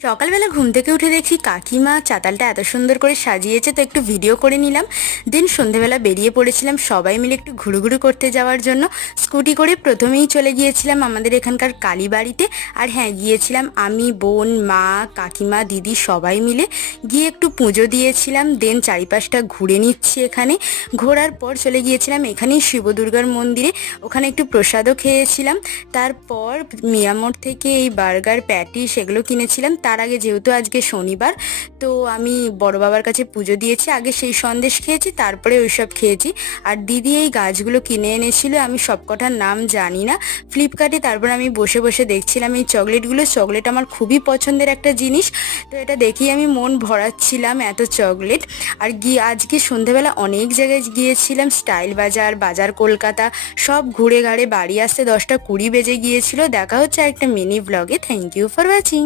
সকালবেলা ঘুম থেকে উঠে দেখি কাকিমা চাতালটা এত সুন্দর করে সাজিয়েছে, তো একটু ভিডিও করে নিলাম। দেন সন্ধেবেলা বেরিয়ে পড়েছিলাম সবাই মিলে একটু ঘুরুঘুরু করতে যাওয়ার জন্য। স্কুটি করে প্রথমেই চলে গিয়েছিলাম আমাদের এখানকার কালীবাড়িতে। আর হ্যাঁ, গিয়েছিলাম আমি, বোন, মা, কাকিমা, দিদি সবাই মিলে গিয়ে একটু পুজো দিয়েছিলাম। দেন চারিপাশটা ঘুরে নিচ্ছি। এখানে ঘোরার পর চলে গিয়েছিলাম এখানেই শিব দুর্গার মন্দিরে, ওখানে একটু প্রসাদও খেয়েছিলাম। তারপর মিয়ামোর থেকে এই বার্গার প্যাটি সেগুলো কিনেছিলাম। তার আগে যেহেতু আজকে শনিবার, তো আমি বড় বাবার কাছে পুজো দিয়েছি, আগে সেই সন্দেশ খেয়েছি, তারপরে ওইসব খেয়েছি। আর দিদি এই গাছগুলো কিনে এনেছিল, আমি সবকটার নাম জানি না, ফ্লিপকার্টে। তারপর আমি বসে বসে দেখছিলাম এই চকলেটগুলো। চকলেট আমার খুবই পছন্দের একটা জিনিস, তো এটা দেখেই আমি মন ভরাচ্ছিলাম, এত চকলেট। আর গিয়ে আজকে সন্ধ্যাবেলা অনেক জায়গায় গিয়েছিলাম, স্টাইল বাজার, বাজার কলকাতা, সব ঘুরে ঘাড়ে বাড়ি আসতে 10টা 20 বেজে গিয়েছিল। দেখা হচ্ছে একটা মিনি ব্লগে। Thank you for watching.